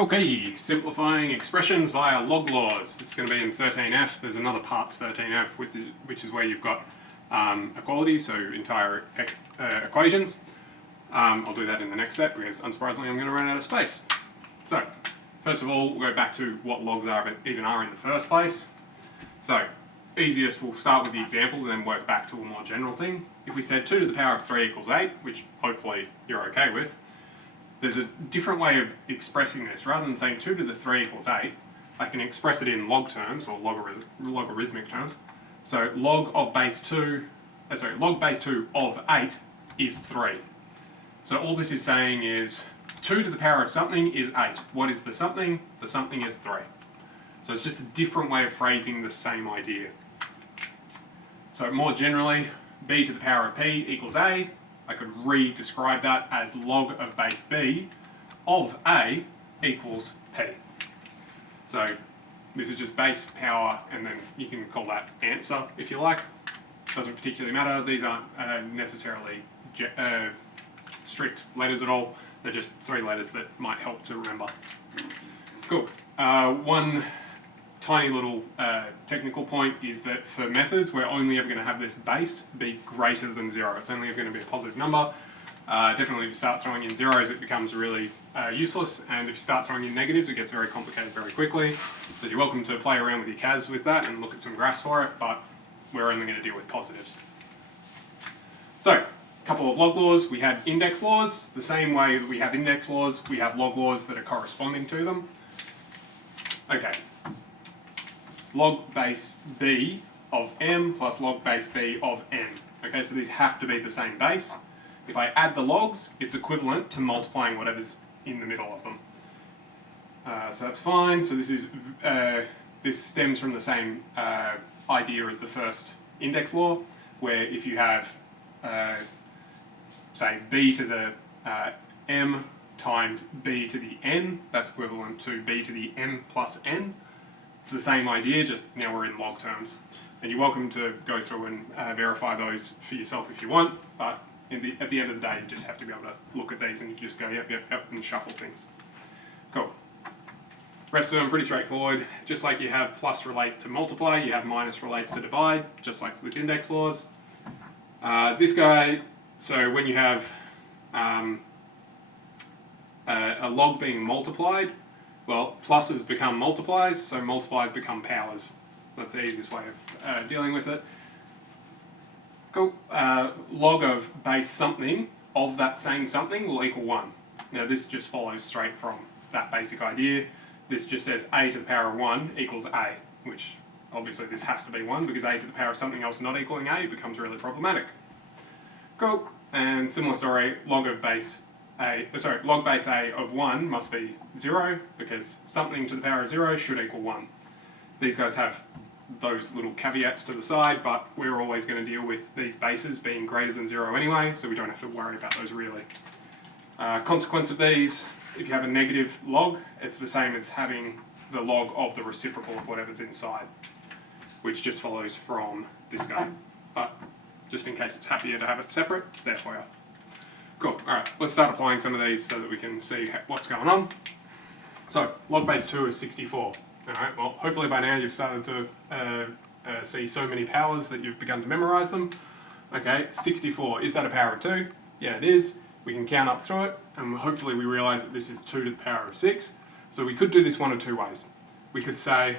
Okay, simplifying expressions via log laws. This is going to be in 13F. There's another part to 13F, which is where you've got equalities, so entire equations. I'll do that in the next set because, unsurprisingly, I'm going to run out of space. So, first of all, we'll go back to what logs even are in the first place. So, easiest, we'll start with the example and then work back to a more general thing. If we said 2 to the power of 3 equals 8, which hopefully you're okay with, there's a different way of expressing this. Rather than saying 2 to the 3 equals 8, I can express it in log terms, or logarithmic terms. So log base 2 of 8 is 3. So all this is saying is 2 to the power of something is 8. What is the something? The something is 3. So it's just a different way of phrasing the same idea. So more generally, b to the power of p equals a. I could re-describe that as log of base b of a equals p. So this is just base, power, and then you can call that answer if you like. Doesn't particularly matter. These aren't necessarily strict letters at all. They're just 3 letters that might help to remember. Cool. One tiny little technical point is that for methods, we're only ever going to have this base be greater than 0. It's only ever going to be a positive number. Definitely if you start throwing in zeros, it becomes really useless, and if you start throwing in negatives, it gets very complicated very quickly. So you're welcome to play around with your CAS with that and look at some graphs for it, but we're only going to deal with positives. So, a couple of log laws. We have index laws. The same way that we have index laws, we have log laws that are corresponding to them. Okay. Log base b of m plus log base b of n. Okay, so these have to be the same base. If I add the logs, it's equivalent to multiplying whatever's in the middle of them. So that's fine. So this stems from the same idea as the first index law, where if you have, say, b to the m times b to the n, that's equivalent to b to the m plus n. It's the same idea, just now we're in log terms. And you're welcome to go through and verify those for yourself if you want, but at the end of the day, you just have to be able to look at these and you just go, yep, and shuffle things. Cool. Rest of them pretty straightforward. Just like you have plus relates to multiply, you have minus relates to divide, just like with index laws. This guy, so when you have a log being multiplied, well, pluses become multiplies, so multiplies become powers. That's the easiest way of dealing with it. Cool. Log of base something of that same something will equal 1. Now this just follows straight from that basic idea. This just says a to the power of 1 equals a, which obviously this has to be 1 because a to the power of something else not equaling a becomes really problematic. Cool. And similar story, log base a of 1 must be 0 because something to the power of 0 should equal 1. These guys have those little caveats to the side, but we're always going to deal with these bases being greater than 0 anyway, so we don't have to worry about those really. Consequence of these, if you have a negative log, it's the same as having the log of the reciprocal of whatever's inside, which just follows from this guy. But just in case it's happier to have it separate, it's there for you. Cool, alright, let's start applying some of these so that we can see what's going on. So, log base 2 is 64. Alright, well, hopefully by now you've started to see so many powers that you've begun to memorise them. Okay, 64, is that a power of 2? Yeah, it is. We can count up through it, and hopefully we realise that this is 2 to the power of 6. So we could do this one of 2 ways. We could say,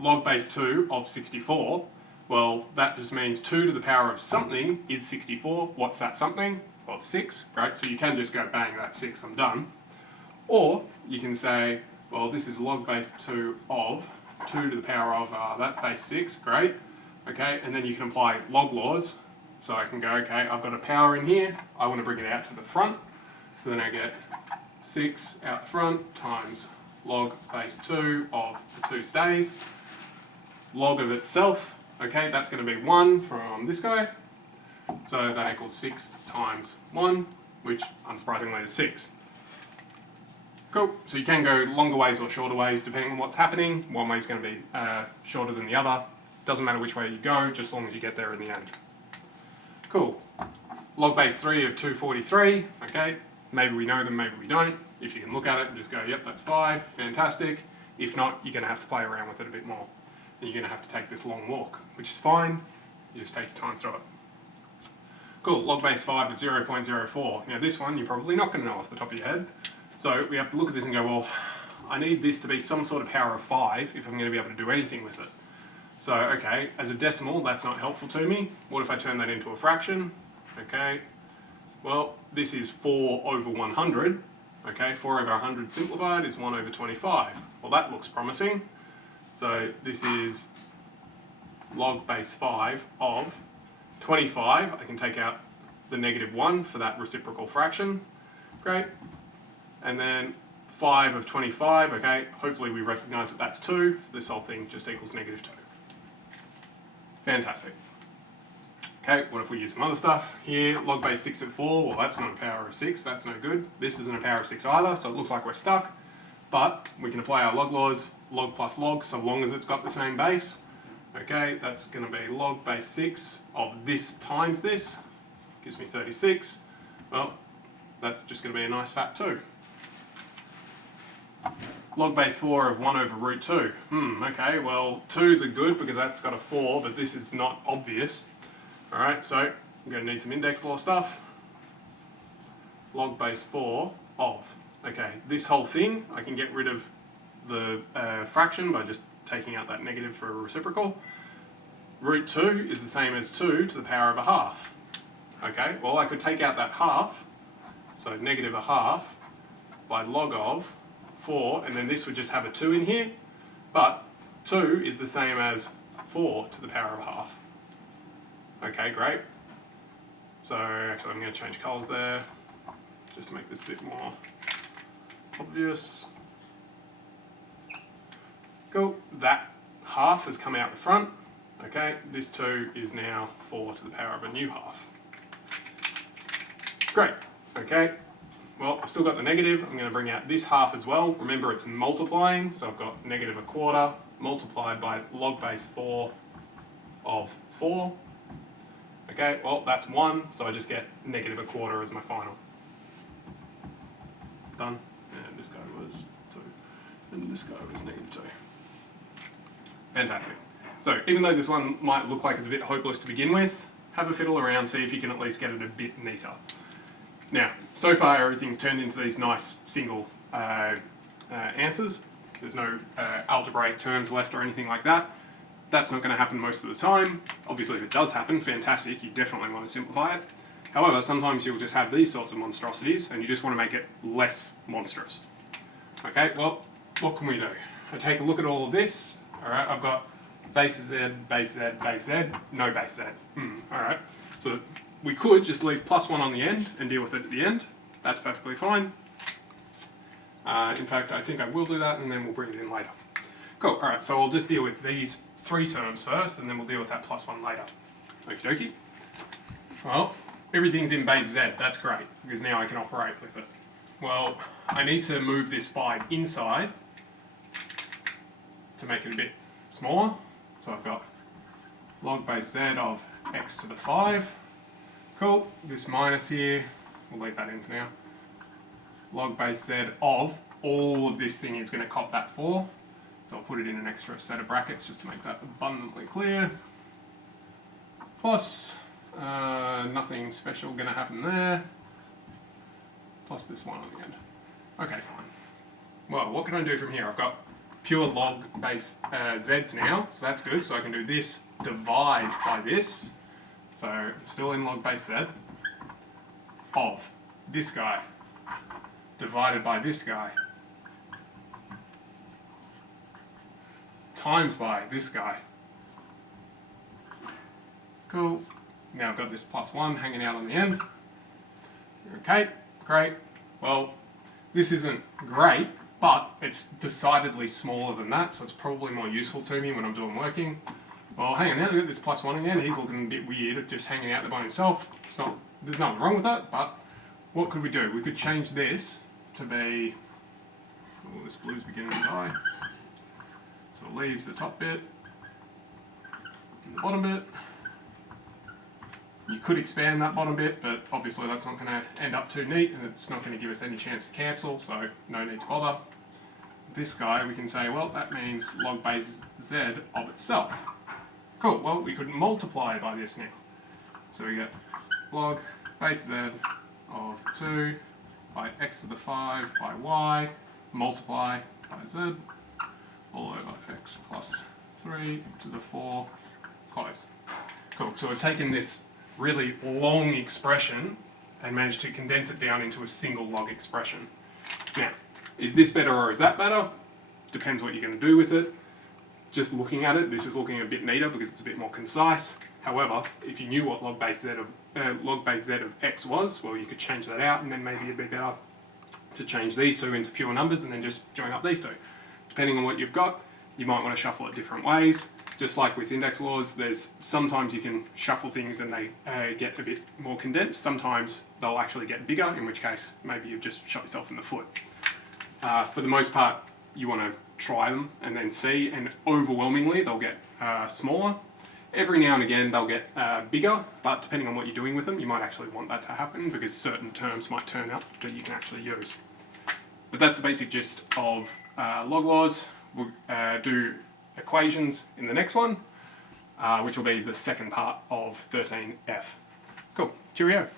log base 2 of 64, well, that just means 2 to the power of something is 64. What's that something? Well, it's 6, right? So you can just go, bang, that's 6, I'm done. Or you can say, well, this is log base 2 of 2 to the power of, that's base 6, great. Okay, and then you can apply log laws. So I can go, okay, I've got a power in here, I want to bring it out to the front. So then I get 6 out front times log base 2 of the 2 stays. Log of itself, okay, that's going to be 1 from this guy. So that equals 6 times 1, which unsurprisingly is 6. Cool, so you can go longer ways or shorter ways depending on what's happening. One way is going to be shorter than the other. Doesn't matter which way you go, just as long as you get there in the end. Cool. Log base 3 of 243, okay. Maybe we know them, maybe we don't. If you can look at it and just go, yep, that's 5, fantastic. If not, you're going to have to play around with it a bit more. And you're going to have to take this long walk, which is fine. You just take your time through it. Cool, log base 5 of 0.04. Now this one you're probably not going to know off the top of your head. So we have to look at this and go, well, I need this to be some sort of power of 5 if I'm going to be able to do anything with it. So, okay, as a decimal, that's not helpful to me. What if I turn that into a fraction? Okay, well, this is 4 over 100. Okay, 4 over 100 simplified is 1 over 25. Well, that looks promising. So this is log base 5 of 25. I can take out the -1 for that reciprocal fraction. Great. And then 5 of 25, okay, hopefully we recognise that that's 2, so this whole thing just equals -2. Fantastic. Okay, what if we use some other stuff? Here, log base 6 of 4, well that's not a power of 6, that's no good. This isn't a power of 6 either, so it looks like we're stuck. But we can apply our log laws, log plus log, so long as it's got the same base. Okay, that's going to be log base 6 of this times this, gives me 36. Well, that's just going to be a nice fat 2. Log base 4 of 1 over root 2. Okay, well, 2's are good because that's got a 4, but this is not obvious. Alright, so I'm going to need some index law stuff. Log base 4 of. Okay, this whole thing, I can get rid of the fraction by just taking out that negative for a reciprocal. Root 2 is the same as 2 to the power of a half. Okay, well I could take out that half, so negative a half, by log of 4, and then this would just have a 2 in here, but 2 is the same as 4 to the power of a half. Okay, great. So actually I'm going to change colours there, just to make this a bit more obvious. Cool, that half has come out the front. Okay, this 2 is now 4 to the power of a new half. Great, okay. Well, I've still got the negative. I'm going to bring out this half as well. Remember, it's multiplying, so I've got -1/4 multiplied by log base 4 of 4. Okay, well, that's 1, so I just get -1/4 as my final. Done. And this guy was 2. And this guy was -2. Fantastic. So, even though this one might look like it's a bit hopeless to begin with, have a fiddle around, see if you can at least get it a bit neater. Now, so far everything's turned into these nice single answers. There's no algebraic terms left or anything like that. That's not going to happen most of the time. Obviously, if it does happen, fantastic, you definitely want to simplify it. However, sometimes you'll just have these sorts of monstrosities and you just want to make it less monstrous. Okay, well, what can we do? I take a look at all of this. Alright, I've got base z, base z, base z, no base z. Alright, so we could just leave +1 on the end and deal with it at the end. That's perfectly fine. In fact, I think I will do that and then we'll bring it in later. Cool, alright, so I'll just deal with these 3 terms first and then we'll deal with that +1 later. Okie dokie. Well, everything's in base z, that's great, because now I can operate with it. Well, I need to move this 5 inside to make it a bit smaller. So I've got log base z of x to the 5. Cool, this minus here, we'll leave that in for now. Log base z of, all of this thing is going to cop that 4. So I'll put it in an extra set of brackets just to make that abundantly clear. Plus, nothing special going to happen there. Plus this 1 on the end. Okay, fine. Well, what can I do from here? I've got pure log base z's now, so that's good. So I can do this divide by this. So I'm still in log base z of this guy divided by this guy times by this guy. Cool. Now I've got this +1 hanging out on the end. Okay, great. Well, this isn't great, but it's decidedly smaller than that, so it's probably more useful to me when I'm doing working. Well, hang on now, look at this +1 again. He's looking a bit weird, just hanging out there by himself. There's nothing wrong with that, but what could we do? We could change this to be... Oh, this blue's beginning to die. So we'll leave the top bit and the bottom bit. You could expand that bottom bit, but obviously that's not going to end up too neat, and it's not going to give us any chance to cancel, so no need to bother. This guy, we can say, well, that means log base z of itself. Cool, well, we could multiply by this now. So we get log base z of 2 by x to the 5 by y, multiply by z, all over x plus 3 to the 4, close. Cool, so we've taken this really long expression and managed to condense it down into a single log expression. Now, is this better or is that better? Depends what you're going to do with it. Just looking at it, this is looking a bit neater because it's a bit more concise. However, if you knew what log base z of x was, well, you could change that out, and then maybe it'd be better to change these two into pure numbers and then just join up these two. Depending on what you've got, you might want to shuffle it different ways. Just like with index laws, there's sometimes you can shuffle things and they get a bit more condensed. Sometimes they'll actually get bigger, in which case maybe you've just shot yourself in the foot. For the most part, you want to try them and then see, and overwhelmingly they'll get smaller. Every now and again they'll get bigger, but depending on what you're doing with them, you might actually want that to happen because certain terms might turn up that you can actually use. But that's the basic gist of log laws. We'll do equations in the next one, which will be the second part of 13F. Cool, cheerio.